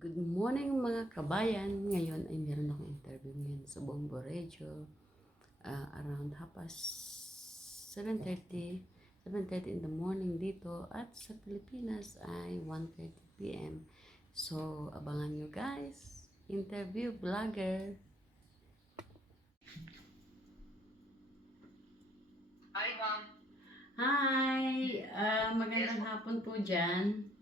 Good morning mga kabayan. Ngayon ay meron akong interview ngayon sa Bombo Radio. Around 7:30 in the morning dito at sa Pilipinas ay 1:30 p.m. So, abangan nyo guys. Interview vlogger. Hi, ma'am. Hi! Magandang hapon po dyan.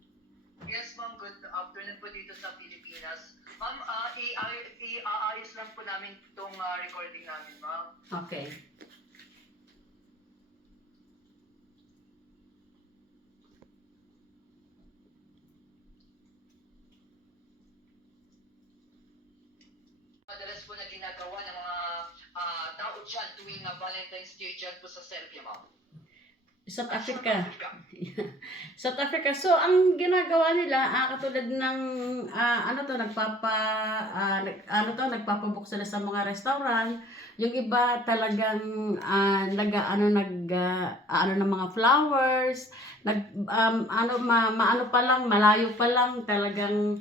Yes, ma'am. Good afternoon po dito sa Pilipinas. Ma'am, iaayos lang po namin itong recording namin, ma'am. Okay. Madalas po na ginagawa ng mga tao dyan tuwing Valentine's Day dyan po sa Serbia, ma'am. South Africa. South Africa. So, ang ginagawa nila, katulad ng, nagpapabook sila sa mga restaurant. Yung iba talagang, ng mga flowers. Maano pa lang, malayo pa lang, talagang,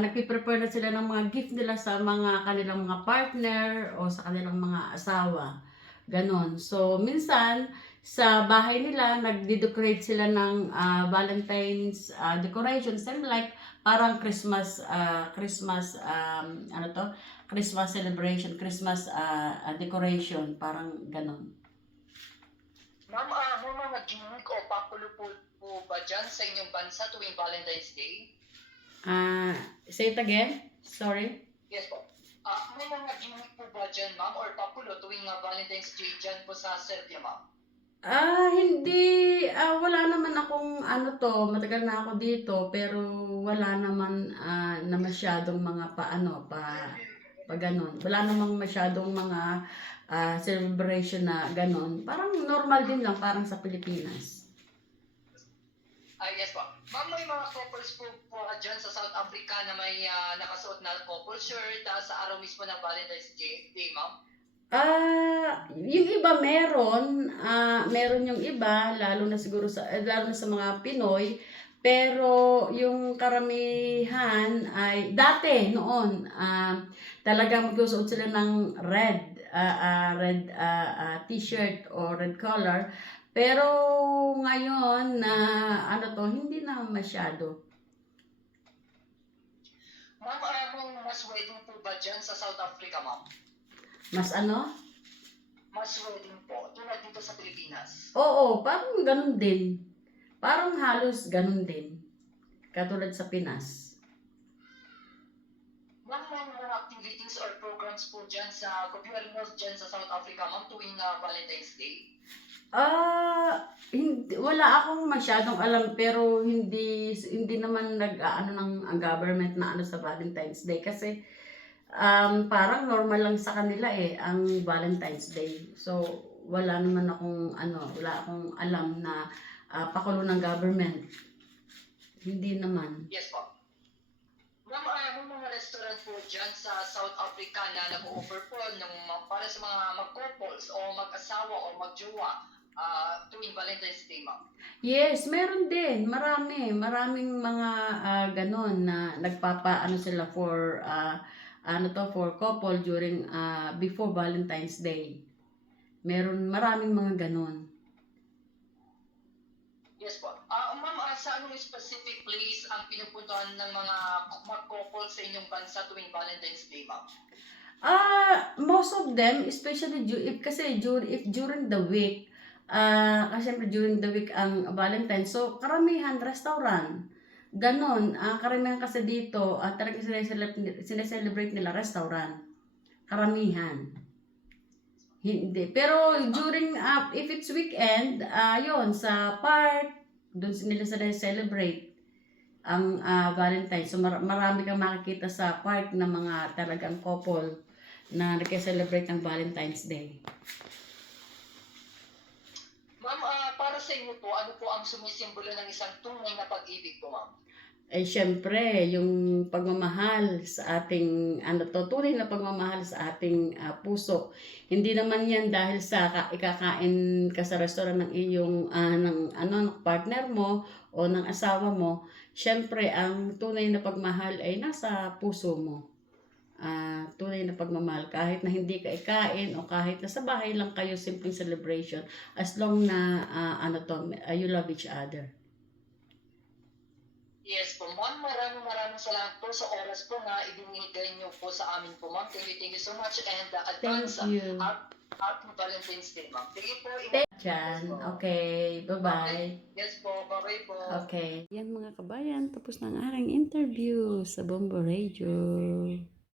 nagpiprepare na sila ng mga gift nila sa mga kanilang mga partner o sa kanilang mga asawa. Ganon. So, minsan, sa bahay nila, nagde-decorate sila ng Valentine's decoration. Same like parang Christmas, Christmas celebration, Christmas decoration. Parang ganon. Ma'am, may mga gimmick o pakulo po ba dyan sa inyong bansa tuwing Valentine's Day? Say it again. Sorry. Yes po. May mga gimmick po ba dyan, ma'am, or pakulo tuwing Valentine's Day dyan po sa Serbia, ma'am? Hindi, wala naman akong matagal na ako dito, pero wala naman na masyadong mga pa ganon. Wala namang masyadong mga celebration na ganon. Parang normal din lang, parang sa Pilipinas. Yes po. Ma'am, may mga couples po dyan sa South Africa na may nakasuot na couple shirt sa araw mismo ng Valentine's Day, ma'am? Yung iba meron yung iba, lalo na sa mga Pinoy, pero yung karamihan ay dati noon, talagang magsusuot sila ng red t-shirt o red color. Pero ngayon hindi na masyado. Ma'am, may mas wedding po ba dyan sa South Africa, ma'am? Mas Mas wedding po, tulad dito sa Pilipinas. Oo, parang ganun din. Parang halos ganun din. Katulad sa Pinas. Ma'am, may mga activities or programs po dyan sa gobyerno dyan sa South Africa, ma'am, tuwing Valentine's Day? Wala akong masyadong alam, pero hindi naman ang government na sa Valentine's Day kasi parang normal lang sa kanila ang Valentine's Day. So wala akong alam na pakulo ng government. Hindi naman. Yes po. Ma'am, may mga restaurant po dyan sa South Africa na nag-offer po para sa mga mag-couples o mag-asawa o mag-jowa tuwing Valentine's Day, ma'am? Yes, meron din. Maraming mga ganon na sila for for couple during before Valentine's Day. Maraming mga ganon. Yes po. Ma'am, sa anong specific place ang pinupuntahan ng mga mag-couple sa inyong bansa tuwing Valentine's Day, ma'am? Most of them, especially if during the week, kasi during the week ang Valentine, so karamihan restaurant. Ganon, karamihan kasi dito, talagang sineselebrate nila restaurant. Karamihan. Hindi. Pero during, if it's weekend, yon sa park, doon nila celebrate ang Valentine. So marami kang makikita sa park na mga talagang couple na nag-celebrate ng Valentine's Day. Ma'am, para sa inyo po, ano po ang sumisimbolo ng isang tunay na pag-ibig po, ma'am? Syempre, yung pagmamahal sa ating, tunay na pagmamahal sa ating puso. Hindi naman yan dahil sa ikakain ka sa restaurant ng iyong, ng partner mo o ng asawa mo. Siyempre, ang tunay na pagmahal ay nasa puso mo. Tunay na pagmamahal kahit na hindi ka ikain o kahit na sa bahay lang kayo simpleng celebration as long na you love each other. Yes po, ma'am. Maraming salamat po sa oras po na ibinigay niyo po sa amin po, ma'am. Thank you so much. And advance, Thank you. happy Valentine's Day, ma'am. Sige po, Jan, okay, bye-bye. Yes po, bye-bye po. Okay. Yan mga kabayan, tapos na ang aking interview sa Bombo Radio.